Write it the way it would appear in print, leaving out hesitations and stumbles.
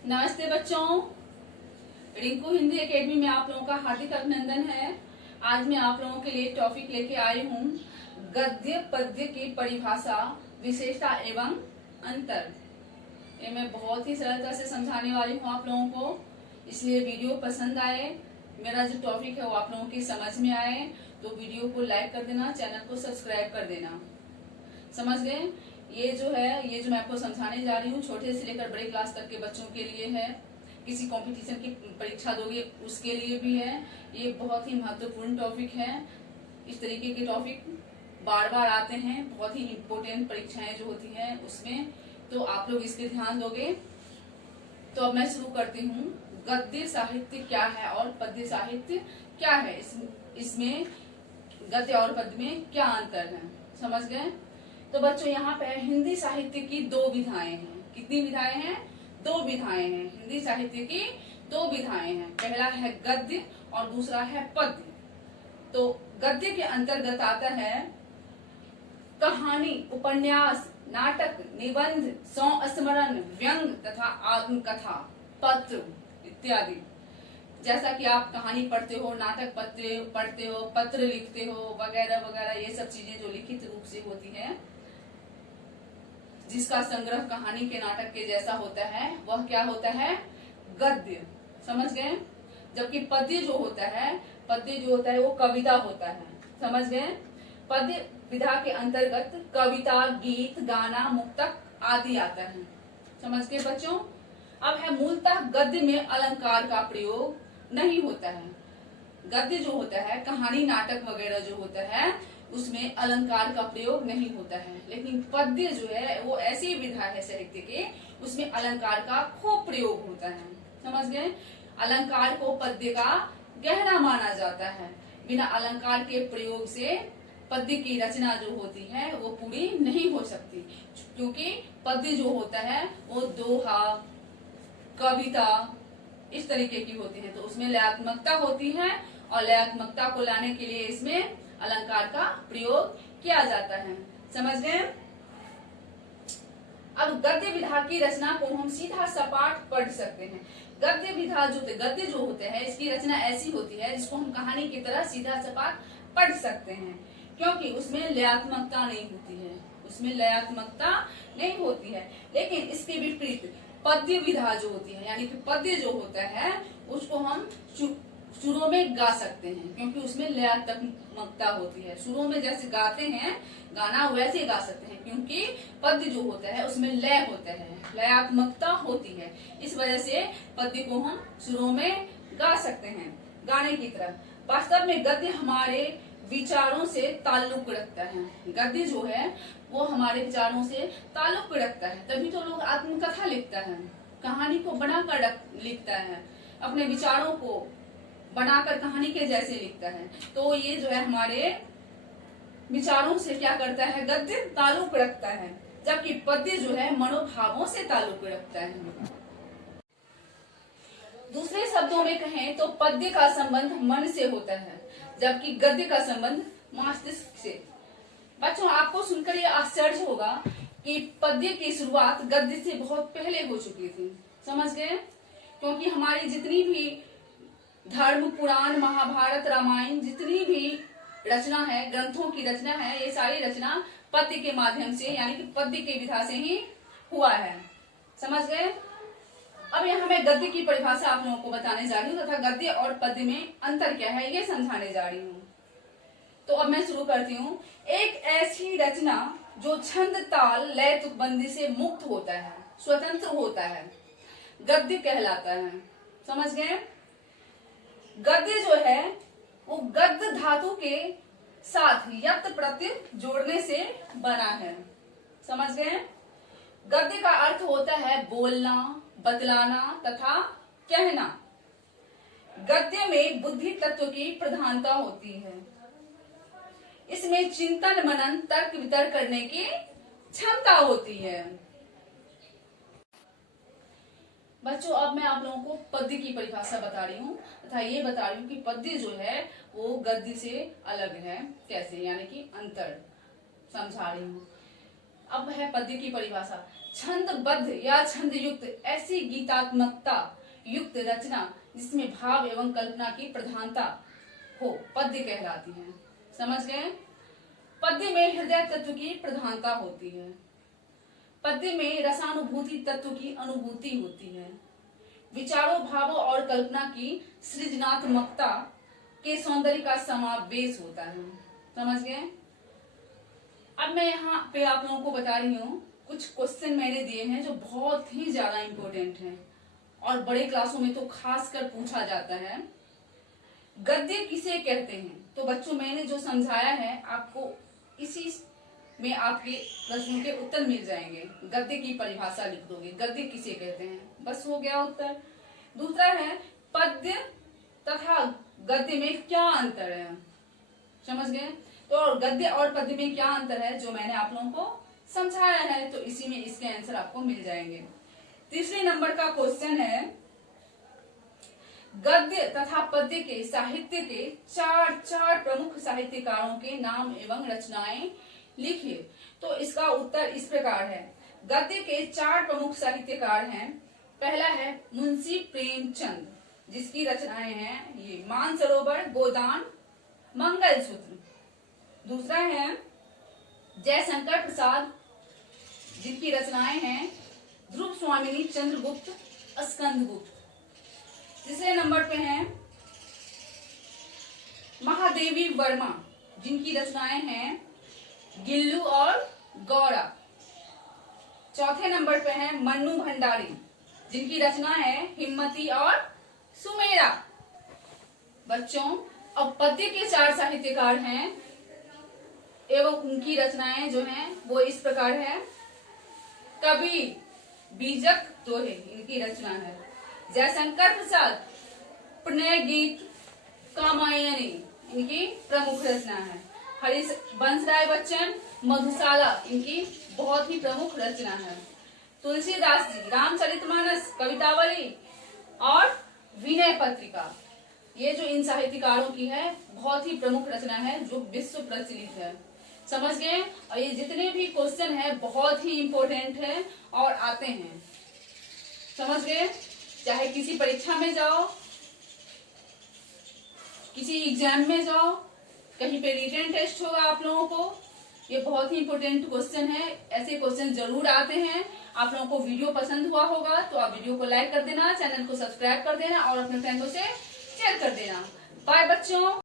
नमस्ते बच्चों, रिंकू हिंदी एकेडमी में आप लोगों का हार्दिक अभिनंदन है। आज मैं आप लोगों के लिए टॉपिक लेके आई हूँ गद्य पद्य की परिभाषा, विशेषता एवं अंतर। ये मैं बहुत ही सरलता से समझाने वाली हूँ आप लोगों को, इसलिए वीडियो पसंद आए, मेरा जो टॉपिक है वो आप लोगों की समझ में आए तो वीडियो को लाइक कर देना, चैनल को सब्सक्राइब कर देना। समझ गए? ये जो मैं आपको समझाने जा रही हूँ छोटे से लेकर बड़े क्लास तक के बच्चों के लिए है। किसी कंपटीशन की परीक्षा दोगे उसके लिए भी है। ये बहुत ही महत्वपूर्ण टॉपिक है। इस तरीके के टॉपिक बार बार आते हैं, बहुत ही इम्पोर्टेंट परीक्षाएं जो होती हैं उसमें, तो आप लोग इसके ध्यान दोगे। तो अब मैं शुरू करती हूँ। गद्य साहित्य क्या है और पद्य साहित्य क्या है, इसमें गद्य और पद्य में क्या अंतर है, समझ गए? तो बच्चों यहाँ पे हिंदी साहित्य की दो विधाएं हैं। कितनी विधाएं हैं? दो विधाएं हैं। हिंदी साहित्य की दो विधाएं हैं। पहला है गद्य और दूसरा है पद्य। तो गद्य के अंतर्गत आता है कहानी, उपन्यास, नाटक, निबंध, संस्मरण, व्यंग तथा आत्मकथा, पत्र इत्यादि। जैसा कि आप कहानी पढ़ते हो, नाटक पढ़ते हो, पत्र लिखते हो, वगैरह वगैरह, ये सब चीजें जो लिखित रूप से होती है, जिसका संग्रह कहानी के नाटक के जैसा होता है, वह क्या होता है? गद्य। समझ गए? जबकि पद्य जो होता है वो कविता होता है। समझ गए? पद्य विधा के अंतर्गत कविता, गीत, गाना, मुक्तक आदि आता है। समझ गए बच्चों? अब है मूलतः गद्य में अलंकार का प्रयोग नहीं होता है। गद्य जो होता है, कहानी, नाटक वगैरह जो होता है, उसमें अलंकार का प्रयोग नहीं होता है। लेकिन पद्य जो है वो ऐसी विधा है साहित्य के, उसमें अलंकार का खूब प्रयोग होता है। समझ गए? अलंकार को पद्य का गहना माना जाता है। बिना अलंकार के प्रयोग से पद्य की रचना जो होती है वो पूरी नहीं हो सकती, क्योंकि पद्य जो होता है वो दोहा, कविता इस तरीके की होती है, तो उसमें लयात्मकता होती है और लयात्मकता को लाने के लिए इसमें अलंकार का प्रयोग किया जाता है। समझ गए? अब गद्य विधा की रचना को हम सीधा सपाट पढ़ सकते हैं। गद्य विधा गद्य जो होते हैं, इसकी रचना ऐसी होती है जिसको हम कहानी की तरह सीधा सपाट पढ़ सकते हैं, क्योंकि उसमें लयात्मकता नहीं होती है। उसमें लयात्मकता नहीं होती है। लेकिन इसके विपरीत पद्य विधा जो होती है, यानी कि पद्य जो होता है उसको हम सुरों में गा सकते हैं, क्योंकि उसमें लयात्मकता होती है। सुरों में जैसे गाते हैं गाना, वैसे गा सकते हैं, क्योंकि पद्य जो होता है उसमें लय होता है, लयात्मकता होती है। इस वजह से पद्य को हम सुरों में गा सकते हैं, गाने की तरह। वास्तव में गद्य हमारे विचारों से ताल्लुक रखता है। गद्य जो है वो हमारे विचारों से ताल्लुक रखता है, तभी तो लोग आत्मकथा लिखता है, कहानी को बनाकर लिखता है, अपने विचारों को बनाकर कहानी के जैसे लिखता है। तो ये जो है हमारे विचारों से क्या करता है? गद्य ताल्लुक रखता है, जबकि पद्य जो है मनोभावों से ताल्लुक रखता है। दूसरे शब्दों में कहें तो पद्य का संबंध मन से होता है, जबकि गद्य का संबंध मस्तिष्क से। बच्चों, आपको सुनकर ये आश्चर्य होगा कि पद्य की शुरुआत गद्य से बहुत पहले हो चुकी थी। समझ गए? क्योंकि हमारी जितनी भी धर्म, पुराण, महाभारत, रामायण, जितनी भी रचना है, ग्रंथों की रचना है, ये सारी रचना पद्य के माध्यम से, यानी कि पद्य के विधा से ही हुआ है। समझ गए? अब यहाँ मैं गद्य की परिभाषा आप लोगों को बताने जा रही हूँ तथा गद्य और पद्य में अंतर क्या है ये समझाने जा रही हूँ। तो अब मैं शुरू करती हूँ। एक ऐसी रचना जो छंद, ताल, लय, तुकबंदी से मुक्त होता है, स्वतंत्र होता है, गद्य कहलाता है। समझ गए? गद्य जो है वो गद्य धातु के साथ यत् प्रत्यय जोड़ने से बना है। समझ गए? गद्य का अर्थ होता है बोलना, बतलाना तथा कहना। गद्य में बुद्धि तत्व की प्रधानता होती है। इसमें चिंतन, मनन, तर्क वितर्क करने की क्षमता होती है। बच्चों, अब मैं आप लोगों को पद्य की परिभाषा बता रही हूँ तथा ये बता रही हूँ कि पद्य जो है वो गद्य से अलग है कैसे, यानी कि अंतर समझा रही हूँ। अब है पद्य की परिभाषा। छंदबद्ध या छंद युक्त ऐसी गीतात्मकता युक्त रचना जिसमें भाव एवं कल्पना की प्रधानता हो, पद्य कहलाती है। समझ गए? पद्य में हृदय तत्व की प्रधानता होती है। पद्य में रसानुभूति तत्व की अनुभूति होती है। विचारों, भावों और कल्पना की सृजनात्मकता के सौंदर्य का समावेश होता है। समझ गए? अब मैं यहाँ पे आप लोगों को बता रही हूँ, कुछ क्वेश्चन मैंने दिए हैं जो बहुत ही ज्यादा इंपॉर्टेंट हैं और बड़े क्लासों में तो खास कर पूछा जाता है। गद्य किसे कहते हैं? तो बच्चों मैंने जो समझाया है आपको इसी में आपके प्रश्नों के उत्तर मिल जाएंगे। गद्य की परिभाषा लिख दोगे, गद्य किसे कहते हैं, बस हो गया उत्तर। दूसरा है पद्य तथा गद्य में क्या अंतर है। समझ गए? तो गद्य और पद्य में क्या अंतर है जो मैंने आप लोगों को समझाया है, तो इसी में इसके आंसर आपको मिल जाएंगे। तीसरे नंबर का क्वेश्चन है गद्य तथा पद्य के साहित्य के चार प्रमुख साहित्यकारों के नाम एवं रचनाएं लिखिए। तो इसका उत्तर इस प्रकार है। गद्य के 4 प्रमुख साहित्यकार हैं। पहला है मुंशी प्रेमचंद, जिसकी रचनाएं हैं ये मानसरोवर, गोदान, मंगलसूत्र। दूसरा है जयशंकर प्रसाद, जिनकी रचनाएं हैं ध्रुव स्वामिनी, चंद्रगुप्त, स्कंदगुप्त। तीसरे नंबर पे हैं महादेवी वर्मा, जिनकी रचनाएं हैं गिल्लू और गौड़ा। चौथे नंबर पे हैं मन्नू भंडारी, जिनकी रचना है हिम्मती और सुमेरा। बच्चों अब पद्य के 4 साहित्यकार हैं एवं उनकी रचनाएं जो हैं वो इस प्रकार है। कवि बीजक दोहे इनकी रचना है। जयशंकर प्रसाद प्रणय गीत कामायनी इनकी प्रमुख रचना है। हरिवंश राय बच्चन मधुशाला इनकी बहुत ही प्रमुख रचना है। तुलसीदास जी रामचरितमानस, कवितावली और विनय पत्रिका, ये जो इन साहित्यकारों की है बहुत ही प्रमुख रचना है जो विश्व प्रचलित है। समझ गए? और ये जितने भी क्वेश्चन है बहुत ही इंपॉर्टेंट है और आते हैं। समझ गए? चाहे किसी परीक्षा में जाओ, किसी एग्जाम में जाओ, कहीं पे रिटन टेस्ट होगा आप लोगों को, ये बहुत ही इंपॉर्टेंट क्वेश्चन है। ऐसे क्वेश्चन जरूर आते हैं। आप लोगों को वीडियो पसंद हुआ होगा तो आप वीडियो को लाइक कर देना, चैनल को सब्सक्राइब कर देना और अपने फ्रेंडों से शेयर कर देना। बाय बच्चों।